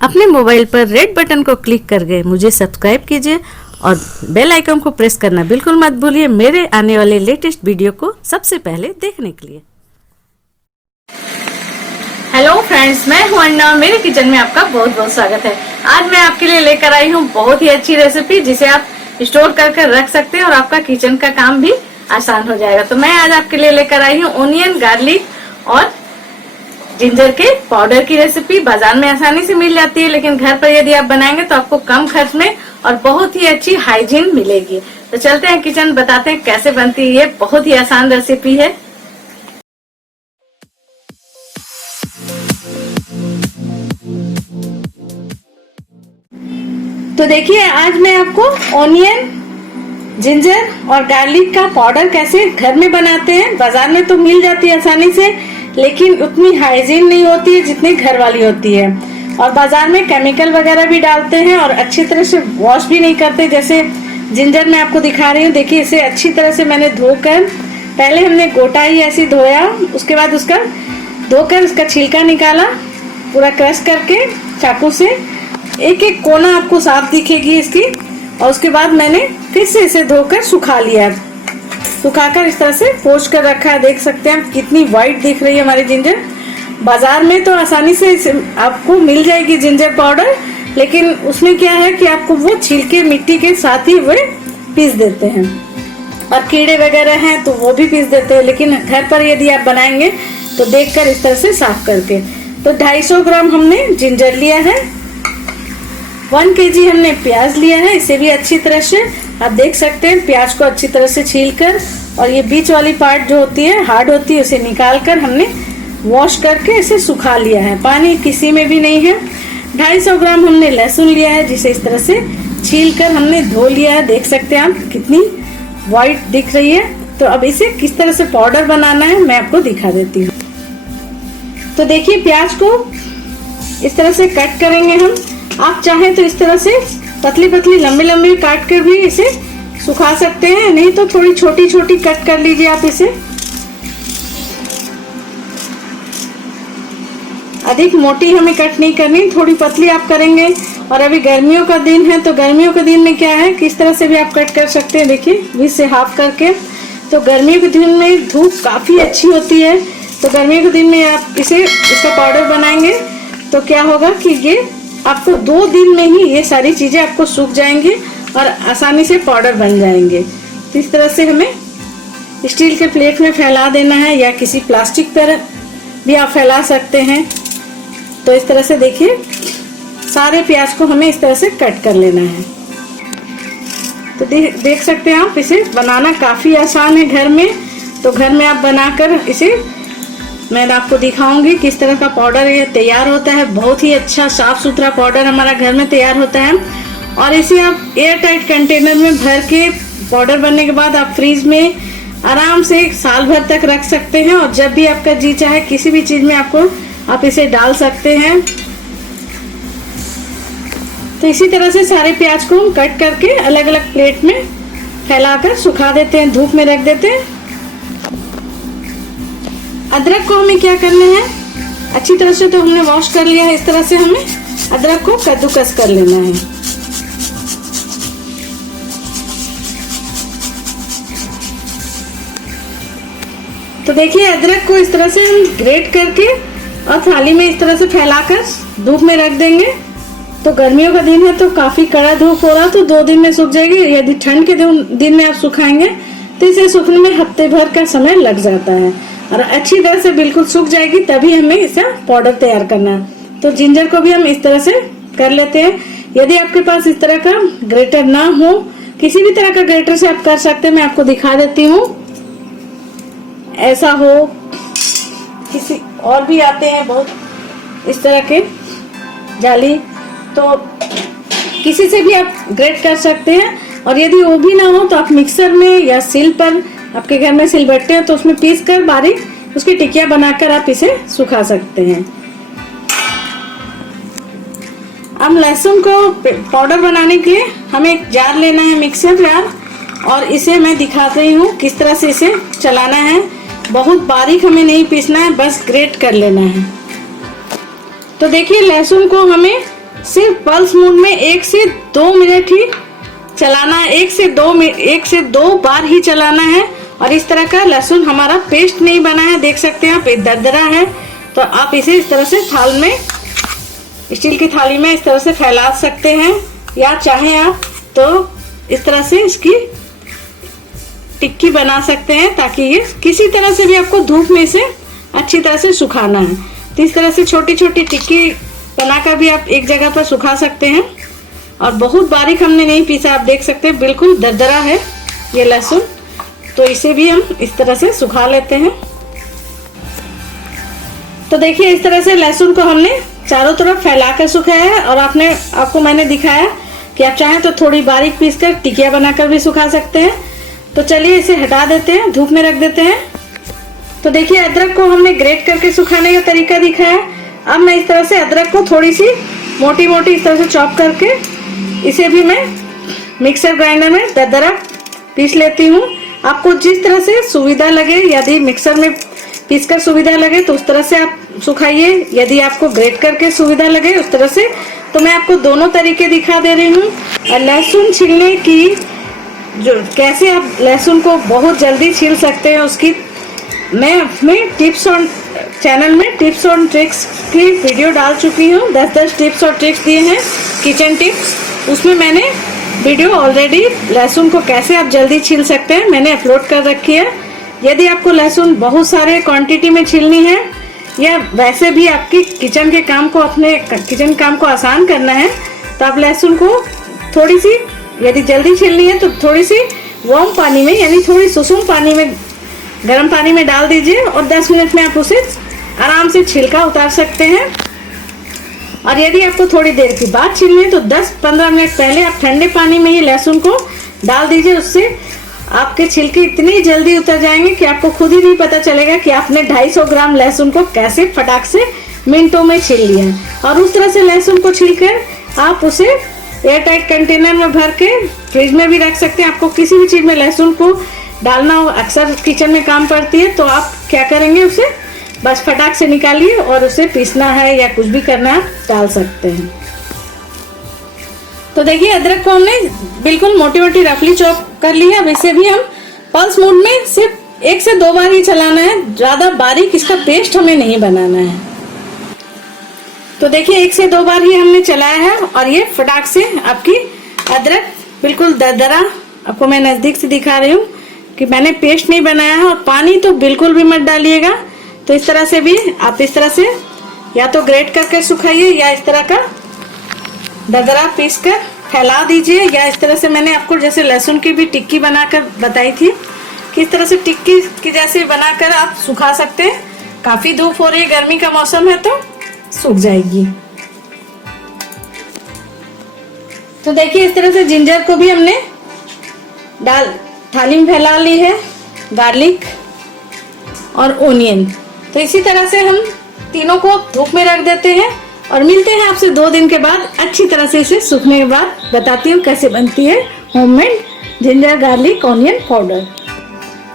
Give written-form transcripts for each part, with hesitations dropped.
अपने मोबाइल पर red button को क्लिक करके मुझे सब्सक्राइब कीजिए और बेल आइकन को प्रेस करना बिल्कुल मत भूलिए मेरे आने वाले लेटेस्ट वीडियो को सबसे पहले देखने के लिए। हेलो फ्रेंड्स, मैं हूं अन्ना। मेरे किचन में आपका बहुत बहुत स्वागत है। आज मैं आपके लिए लेकर आई हूं बहुत ही अच्छी रेसिपी जिसे आप स्टोर करके रख सकते हैं और आपका किचन का काम भी आसान हो जाएगा। तो मैं आज आपके लिए लेकर आई हूं ओनियन, गार्लिक और जिंजर के पाउडर की रेसिपी। बाजार में आसानी से मिल जाती है, लेकिन घर पर यदि आप बनाएंगे तो आपको कम खर्च में और बहुत ही अच्छी हाइजीन मिलेगी। तो चलते हैं किचन, बताते हैं कैसे बनती है। ये बहुत ही आसान रेसिपी है। तो देखिए, आज मैं आपको ओनियन, जिंजर और गार्लिक का पाउडर कैसे घर में बनाते हैं। बाजार में तो मिल जाती है आसानी से, लेकिन उतनी हाइजीन नहीं होती है जितनी घर वाली होती है। और बाजार में केमिकल वगैरह भी डालते हैं और अच्छी तरह से वॉश भी नहीं करते। जैसे जिंजर मैं आपको दिखा रही हूँ, देखिए इसे अच्छी तरह से मैंने धोकर, पहले हमने गोटा ही ऐसे धोया, उसके बाद उसका धोकर उसका छिलका निकाला, पूरा क्रश करके चाकू से एक एक कोना आपको साफ दिखेगी इसकी। और उसके बाद मैंने फिर से इसे धोकर सुखा लिया, सुखाकर इस तरह से पोंछ कर रखा है। देख सकते हैं कितनी वाइट दिख रही है हमारी जिंजर। बाजार में तो आसानी से आपको मिल जाएगी जिंजर पाउडर, लेकिन उसमें क्या है कि आपको वो छिलके मिट्टी के साथ ही वे पीस देते हैं और कीड़े वगैरह हैं तो वो भी पीस देते हैं। लेकिन घर पर यदि आप बनाएंगे तो देखकर इस तरह से साफ करके। तो 250 ग्राम हमने जिंजर लिया है, 1 केजी हमने प्याज लिया है। इसे भी अच्छी तरह से आप देख सकते हैं, प्याज को अच्छी तरह से छीलकर और ये बीच वाली पार्ट जो होती है, हार्ड होती है, उसे निकाल कर हमने वॉश करके इसे सुखा लिया है। पानी किसी में भी नहीं है। 250 ग्राम हमने लहसुन लिया है, जिसे इस तरह से छीलकर हमने धो लिया है। देख सकते हैं आप कितनी वाइट दिख रही है। तो अब इसे किस तरह से पाउडर बनाना है मैं आपको दिखा देती हूँ। तो देखिए, प्याज को इस तरह से कट करेंगे हम। आप चाहें तो इस तरह से पतली पतली लंबी लंबी काट कर भी इसे सुखा सकते हैं, नहीं तो थोड़ी छोटी छोटी कट कर लीजिए आप इसे। अधिक मोटी हमें कट नहीं करनी, थोड़ी पतली आप करेंगे। और अभी गर्मियों का दिन है, तो गर्मियों के दिन में क्या है, किस तरह से भी आप कट कर सकते हैं। देखिए, बीच से हाफ करके। तो गर्मियों के दिन में धूप काफी अच्छी होती है, तो गर्मियों के दिन में आप इसका पाउडर बनाएंगे तो क्या होगा कि ये आपको 2 दिन में ही ये सारी चीजें आपको सूख जाएंगी और आसानी से पाउडर बन जाएंगे। तो इस तरह से हमें स्टील के प्लेट में फैला देना है, या किसी प्लास्टिक पर भी आप फैला सकते हैं। तो इस तरह से देखिए, सारे प्याज को हमें इस तरह से कट कर लेना है। तो देख सकते हैं आप, इसे बनाना काफी आसान है घर में। तो घर में आप बनाकर इसे मैं आपको दिखाऊंगी किस तरह का पाउडर ये तैयार होता है। बहुत ही अच्छा साफ सुथरा पाउडर हमारा घर में तैयार होता है। और इसे आप एयर टाइट कंटेनर में भर के, पाउडर बनने के बाद आप फ्रीज में आराम से 1 साल भर तक रख सकते हैं। और जब भी आपका जी चाहे किसी भी चीज में आप इसे डाल सकते हैं। तो इसी तरह से सारे प्याज को हम कट करके अलग अलग प्लेट में फैलाकर सुखा देते हैं, धूप में रख देते हैं। अदरक को हमें क्या करना है, अच्छी तरह से तो हमने वॉश कर लिया है। इस तरह से हमें अदरक को कद्दूकस कर लेना है। तो देखिए, अदरक को इस तरह से हम ग्रेट करके और थाली में इस तरह से फैलाकर धूप में रख देंगे। तो गर्मियों का दिन है तो काफी कड़ा धूप हो रहा, तो 2 दिन में सूख जाएगी। यदि ठंड के दिन में आप सुखाएंगे तो इसे सूखने में हफ्ते भर का समय लग जाता है और अच्छी तरह से बिल्कुल सूख जाएगी, तभी हमें इसका पाउडर तैयार करना है। तो जिंजर को भी हम इस तरह से कर लेते हैं। यदि आपके पास इस तरह का ग्रेटर ना हो, किसी भी तरह का ग्रेटर से आप कर सकते हैं। मैं आपको दिखा देती हूँ, ऐसा हो, किसी और भी आते हैं बहुत इस तरह के जाली, तो किसी से भी आप ग्रेट कर सकते हैं। और यदि वो भी ना हो तो आप मिक्सर में या सिल पर, आपके घर में सिलबट्टे हैं तो उसमें पीस कर बारीक उसकी टिकिया बनाकर आप इसे सुखा सकते हैं। अब लहसुन को पाउडर बनाने के लिए हमें एक जार लेना है, मिक्सर जार, और इसे मैं दिखा रही हूँ किस तरह से इसे चलाना है। बहुत बारीक हमें नहीं पीसना है, बस ग्रेट कर लेना है। तो देखिए, लहसुन को हमें सिर्फ पल्स मोड में 1 से 2 मिनट ही चलाना है, 1 से 2 बार ही चलाना है। और इस तरह का लहसुन हमारा पेस्ट नहीं बना है, देख सकते हैं आप, दरदरा है। तो आप इसे इस तरह से थाल में, स्टील की थाली में इस तरह से फैला सकते हैं, या चाहे आप तो इस तरह से इसकी टिक्की बना सकते हैं, ताकि ये किसी तरह से भी आपको धूप में से अच्छी तरह से सुखाना है। तो इस तरह से छोटी छोटी टिक्की बनाकर भी आप एक जगह पर सुखा सकते हैं। और बहुत बारीक हमने नहीं पीसा, आप देख सकते हैं बिल्कुल दरदरा है ये लहसुन। तो इसे भी हम इस तरह से सुखा लेते हैं। तो देखिए इस तरह से लहसुन को हमने चारों तरफ फैलाकर सुखाया है। और आपको मैंने दिखाया कि आप चाहें तो थोड़ी बारीक पीसकर टिकिया बनाकर भी सुखा सकते हैं। तो चलिए इसे हटा देते हैं, धूप में रख देते हैं। तो देखिए अदरक को हमने ग्रेट करके सुखाने का तरीका दिखाया। अब मैं इस तरह से अदरक को थोड़ी सी मोटी मोटी इस तरह से चॉप करके इसे भी मैं मिक्सर ग्राइंडर में दरदरा पीस लेती हूँ। आपको जिस तरह से सुविधा लगे, यदि मिक्सर में पीसकर सुविधा लगे तो उस तरह से आप सुखाइए, यदि आपको ग्रेट करके सुविधा लगे उस तरह से। तो मैं आपको दोनों तरीके दिखा दे रही हूँ। लहसुन छीलने की जो कैसे आप लहसुन को बहुत जल्दी छील सकते हैं उसकी मैं अपने चैनल में टिप्स और ट्रिक्स की वीडियो डाल चुकी हूँ। 10 टिप्स और ट्रिक्स दिए हैं, किचन टिप्स। उसमें मैंने वीडियो ऑलरेडी लहसुन को कैसे आप जल्दी छील सकते हैं मैंने अपलोड कर रखी है। यदि आपको लहसुन बहुत सारे क्वांटिटी में छीलनी है, या वैसे भी आपकी किचन के काम को, अपने किचन काम को आसान करना है, तो आप लहसुन को थोड़ी सी, यदि जल्दी छीलनी है तो थोड़ी सी वार्म पानी में, यानी थोड़ी सुसुम पानी में, गर्म पानी में डाल दीजिए और 10 मिनट में आप उसे आराम से छिलका उतार सकते हैं। और यदि आपको थोड़ी देर के बाद छीलनी है तो 10-15 मिनट पहले आप ठंडे पानी में ही लहसुन को डाल दीजिए। उससे आपके छिलके इतनी जल्दी उतर जाएंगे कि आपको खुद ही नहीं पता चलेगा कि आपने 250 ग्राम लहसुन को कैसे फटाक से मिनटों में छील लिया है। और उस तरह से लहसुन को छीलकर आप उसे एयर टाइट कंटेनर में भर के फ्रिज में भी रख सकते हैं। आपको किसी भी चीज में लहसुन को डालना हो, अक्सर किचन में काम पड़ती है, तो आप क्या करेंगे, उसे बस फटाक से निकालिए और उसे पीसना है या कुछ भी करना है डाल सकते हैं। तो देखिए अदरक को हमने बिल्कुल मोटी मोटी रफली चॉप कर ली है। अब इसे भी हम पल्स मोड में सिर्फ 1 से 2 बार ही चलाना है, ज्यादा बारीक इसका पेस्ट हमें नहीं बनाना है। तो देखिए 1 से 2 बार ही हमने चलाया है और ये फटाक से आपकी अदरक बिल्कुल दरदरा, आपको मैं नजदीक से दिखा रही हूँ कि मैंने पेस्ट नहीं बनाया है। और पानी तो बिल्कुल भी मत डालिएगा। तो इस तरह से भी आप इस तरह से या तो ग्रेट करके सुखाइए, या इस तरह का दरदरा पीस कर फैला दीजिए, या इस तरह से मैंने आपको जैसे लहसुन की भी टिक्की बनाकर बताई थी कि इस तरह से टिक्की की जैसे बनाकर आप सुखा सकते हैं। काफी धूप हो रही है, गर्मी का मौसम है तो सूख जाएगी। तो देखिए इस तरह से जिंजर को भी हमने थाली में फैला ली है, गार्लिक और ओनियन। तो इसी तरह से हम तीनों को धूप में रख देते हैं और मिलते हैं आपसे 2 दिन के बाद। अच्छी तरह से इसे सूखने के बाद बताती हूँ कैसे बनती है homemade ginger garlic onion powder.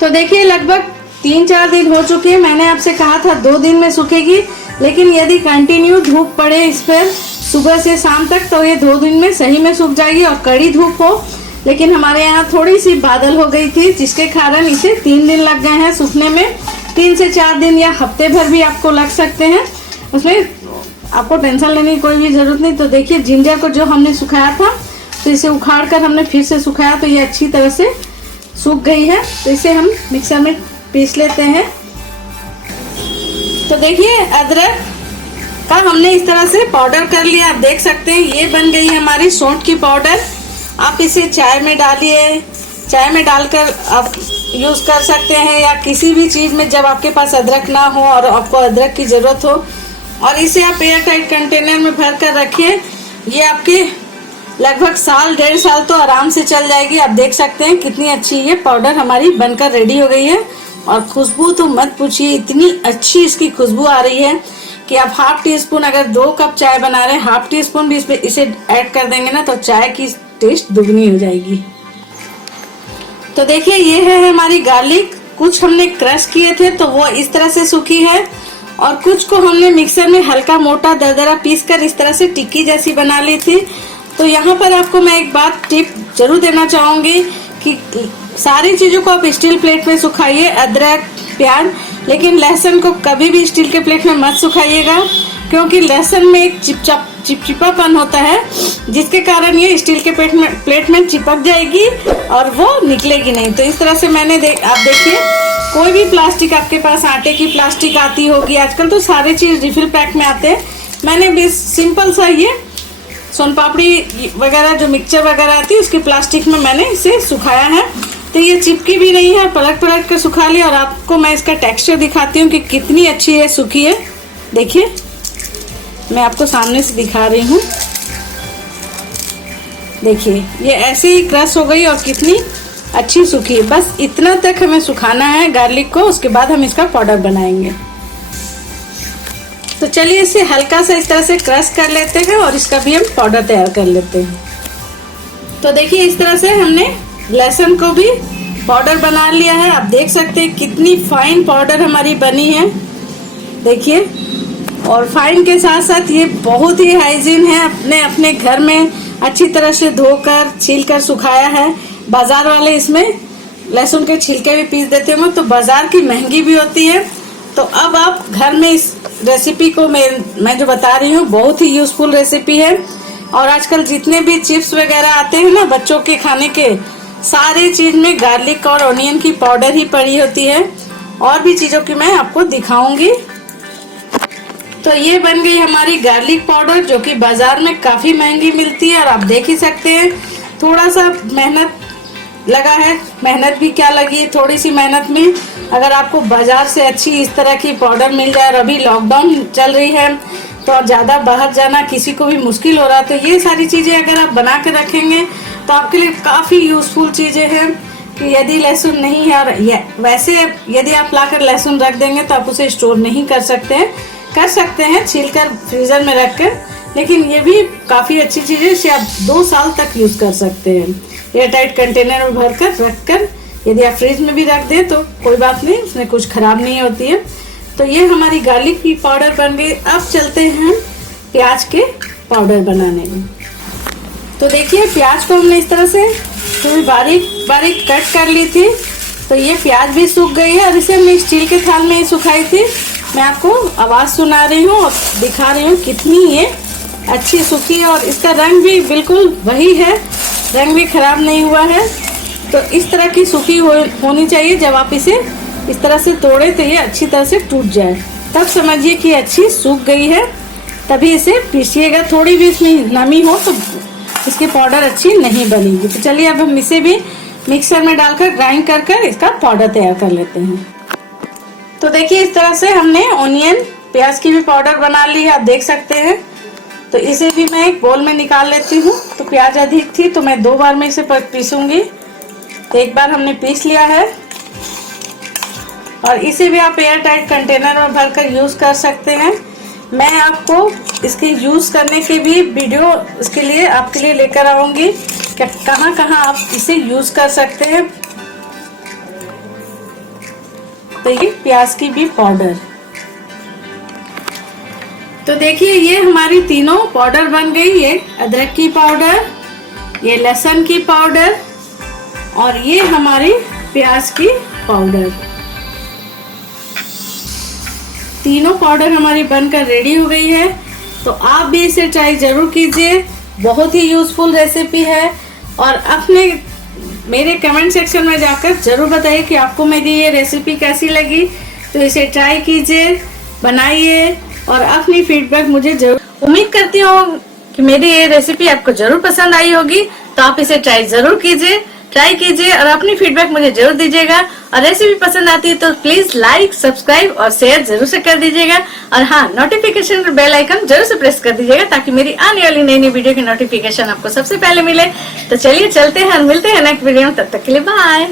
तो देखिए लगभग 3-4 दिन हो चुके हैं। मैंने आपसे कहा था 2 दिन में सूखेगी, लेकिन यदि कंटिन्यू धूप पड़े इस पर सुबह से शाम तक तो ये 2 दिन में सही में सूख जाएगी और कड़ी धूप हो। लेकिन हमारे यहाँ थोड़ी सी बादल हो गई थी, जिसके कारण इसे 3 दिन लग गए हैं सूखने में। 3 से 4 दिन या हफ्ते भर भी आपको लग सकते हैं, उसमें आपको टेंशन लेने की कोई भी जरूरत नहीं। तो देखिए जिंजर को जो हमने सुखाया था, तो इसे उखाड़ कर हमने फिर से सुखाया, तो ये अच्छी तरह से सूख गई है। तो इसे हम मिक्सर में पीस लेते हैं। तो देखिए अदरक का हमने इस तरह से पाउडर कर लिया, आप देख सकते हैं ये बन गई हमारी सौंठ की पाउडर। आप इसे चाय में डालिए, चाय में डालकर आप यूज कर सकते हैं, या किसी भी चीज में जब आपके पास अदरक ना हो और आपको अदरक की जरूरत हो। और इसे आप एयर टाइट कंटेनर में भर कर रखिए, ये आपके लगभग 1.5 साल तो आराम से चल जाएगी। आप देख सकते हैं कितनी अच्छी ये पाउडर हमारी बनकर रेडी हो गई है। और खुशबू तो मत पूछिए, इतनी अच्छी इसकी खुशबू आ रही है कि आप 1/2 टीस्पून, अगर 2 कप चाय बना रहे हैं 1/2 टीस्पून भी इसे ऐड कर देंगे ना, तो चाय की टेस्ट दुगनी हो जाएगी। तो देखिए ये है हमारी गार्लिक, कुछ हमने क्रश किए थे तो वो इस तरह से सूखी है। और कुछ को हमने मिक्सर में हल्का मोटा दरदरा पीस कर इस तरह से टिक्की जैसी बना ली थी। तो यहाँ पर आपको मैं एक बात टिप जरूर देना चाहूंगी कि सारी चीजों को आप स्टील प्लेट में सुखाइए, अदरक प्याज, लेकिन लहसुन को कभी भी स्टील के प्लेट में मत सुखाइएगा, क्योंकि लहसुन में एक चिपचिपापन होता है जिसके कारण ये स्टील के प्लेट में चिपक जाएगी और वो निकलेगी नहीं। तो इस तरह से मैंने आप देखिए, कोई भी प्लास्टिक आपके पास, आटे की प्लास्टिक आती होगी, आजकल तो सारे चीज रिफिल पैक में आते हैं। मैंने भी सिंपल सा ये सोन पापड़ी वगैरह जो मिक्सचर वगैरह आती है उसकी प्लास्टिक में मैंने इसे सुखाया है। तो ये चिपकी भी नहीं है, पलट पलट कर सुखा लिया। और आपको मैं इसका टेक्सचर दिखाती हूँ कि कितनी अच्छी है सूखी है। देखिए, मैं आपको सामने से दिखा रही हूँ। देखिए, ये ऐसे ही क्रश हो गई और कितनी अच्छी सूखी है। बस इतना तक हमें सुखाना है गार्लिक को, उसके बाद हम इसका पाउडर बनाएंगे। तो चलिए इसे हल्का सा इस तरह से क्रश कर लेते हैं और इसका भी हम पाउडर तैयार कर लेते हैं। तो देखिए, इस तरह से हमने लहसुन को भी पाउडर बना लिया है। आप देख सकते हैं कितनी फाइन पाउडर हमारी बनी है। देखिए, और फाइन के साथ साथ ये बहुत ही हाइजीन है। अपने घर में अच्छी तरह से धोकर छीलकर सुखाया है। बाजार वाले इसमें लहसुन के छिलके भी पीस देते होंगे, तो बाजार की महंगी भी होती है। तो अब आप घर में इस रेसिपी को मैं जो बता रही हूँ बहुत ही यूजफुल रेसिपी है। और आजकल जितने भी चिप्स वगैरह आते हैं ना बच्चों के खाने के, सारे चीज में गार्लिक और ऑनियन की पाउडर ही पड़ी होती है। और भी चीजों की मैं आपको दिखाऊंगी। तो ये बन गई हमारी गार्लिक पाउडर, जो कि बाजार में काफी महंगी मिलती है। और आप देख ही सकते हैं, थोड़ा सा मेहनत लगा है। मेहनत भी क्या लगी, थोड़ी सी मेहनत में अगर आपको बाजार से अच्छी इस तरह की पाउडर मिल जाए, और अभी लॉकडाउन चल रही है तो ज्यादा बाहर जाना किसी को भी मुश्किल हो रहा है, तो ये सारी चीजें अगर आप बना के रखेंगे तो आपके लिए काफी यूजफुल चीजें हैं। कि यदि लहसुन नहीं है, और वैसे यदि आप लाकर लहसुन रख देंगे तो आप उसे स्टोर नहीं कर सकते हैं छीलकर फ्रीजर में रखकर, लेकिन ये भी काफी अच्छी चीज है। इसे आप 2 साल तक यूज कर सकते हैं एयरटाइट कंटेनर में भरकर रखकर। यदि आप फ्रिज में भी रख दें तो कोई बात नहीं, उसमें कुछ खराब नहीं होती है। तो ये हमारी गार्लिक की पाउडर बन गई। अब चलते हैं प्याज के पाउडर बनाने में। तो देखिए, प्याज को हमने इस तरह से थोड़ी बारीक बारीक कट कर ली थी। तो ये प्याज भी सूख गई है और इसे हमने स्टील के थाल में ही सुखाई थी। मैं आपको आवाज सुना रही हूँ और दिखा रही हूँ कितनी ये अच्छी सूखी है। और इसका रंग भी बिल्कुल वही है, रंग भी खराब नहीं हुआ है। तो इस तरह की सूखी होनी चाहिए। जब आप इसे इस तरह से तोड़े तो ये अच्छी तरह से टूट जाए, तब समझिए कि अच्छी सूख गई है। तभी इसे पीसिएगा। थोड़ी भी इसमें नमी हो तो इसकी पाउडर अच्छी नहीं बनेगी। तो चलिए अब हम इसे भी मिक्सर में डालकर ग्राइंड कर इसका पाउडर तैयार कर लेते हैं। तो देखिए, इस तरह से हमने ऑनियन प्याज की भी पाउडर बना ली है, आप देख सकते हैं। तो इसे भी मैं एक बोल में निकाल लेती हूँ। तो प्याज अधिक थी तो मैं 2 बार में इसे पीसूंगी। तो एक बार हमने पीस लिया है और इसे भी आप एयर टाइट कंटेनर में भरकर यूज कर सकते हैं। मैं आपको इसके यूज करने की भी वीडियो इसके लिए आपके लिए लेकर आऊंगी कि कहाँ कहाँ आप इसे यूज कर सकते हैं। तो ये प्याज की भी पाउडर। तो देखिए, ये हमारी तीनों पाउडर बन गई। ये अदरक की पाउडर, ये लहसुन की पाउडर और ये हमारी प्याज की पाउडर। तीनों पाउडर हमारी बनकर रेडी हो गई है। तो आप भी इसे ट्राई जरूर कीजिए, बहुत ही यूजफुल रेसिपी है। और अपने मेरे कमेंट सेक्शन में जाकर जरूर बताइए कि आपको मेरी ये रेसिपी कैसी लगी। तो इसे ट्राई कीजिए, बनाइए और अपनी फीडबैक मुझे जरूर। उम्मीद करती हूँ कि मेरी ये रेसिपी आपको जरूर पसंद आई होगी। तो आप इसे ट्राई जरूर कीजिए और अपनी फीडबैक मुझे जरूर दीजिएगा। और रेसिपी पसंद आती है तो प्लीज लाइक, सब्सक्राइब और शेयर जरूर से कर दीजिएगा। और हाँ, नोटिफिकेशन बेल आइकन जरूर से प्रेस कर दीजिएगा ताकि मेरी आने वाली नई वीडियो की नोटिफिकेशन आपको सबसे पहले मिले। तो चलिए चलते हैं और मिलते हैं नेक्स्ट वीडियो में। तब तक के लिए बाय।